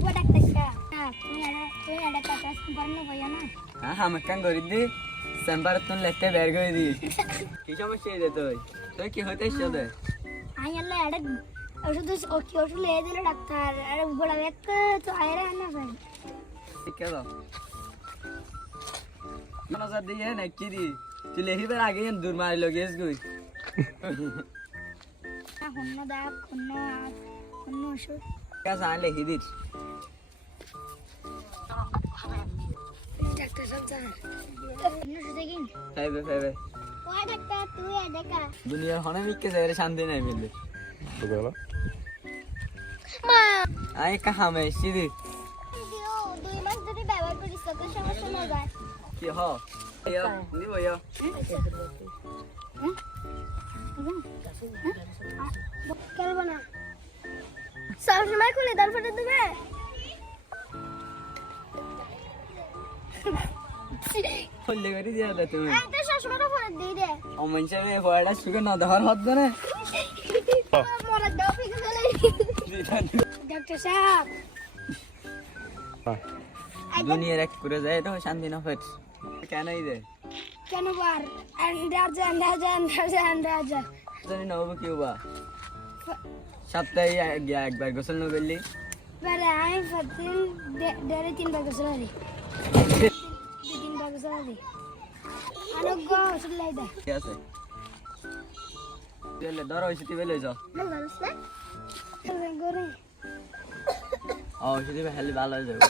Gua daktar ka. Nah, ini ada kata sempurna kaya na. হ্যাঁ আমাকে করে দি সেম্বার তুন লেতে বের করে দি কি সমস্যা ಇದೆ তুই তুই কি হইতে ইচ্ছে Ay alla ada oṣù le দিল ডাক্তার আর বড় এক তো আয়রা না ভাই ঠিক আছে নজর দিয়ে নাকি দি তুই লেহিবার আগে দূর মারিলো গেস গই না হন্ন দা হন্ন ওষুধ কাজ আনলে হিদিস ডাক্তার সব জানা হন্ন ওষুধ দেখিন ফাইবে ফাইবে ও ডাক্তার তুই দেখা দুনিয়ার হনে মিকে যাবে শান্তি নাই মিললে বুঝলা মা আই কাহামে সিদি দিও 2 মাস ধরে ব্যবহার করিস তো সমস্যা না যায় কি হ ইয়া নিব ইয়া খেলবো না সব সময় খুলে দান ফেটে দেবে ফুললে করে দিয়া দে তুমি এই তো সবসময় ফেলে দিই রে ও মনসে মে ফয়ডা সুগে না ধর হদ না মোরা দাও ফিকে চলে ডাক্তার সাহেব দুনিয়ার এক করে যায় তো শান্তি না ফেট কেন এই দে কেন বার আন্দাজা জানি না হবে কি হবা সপ্তাহে একবার গোসল না করলি বারে আমি ফতিন দেরে 3 বার গোসল করি 3 বার গোসল করি আনোগ্য ওষুধ লাই দে ঠিক আছে চলে ধরো ওষুধ বেলে যাও ভালো আছে না গরে ওষুধ বেলে ভালো হয়ে যাবে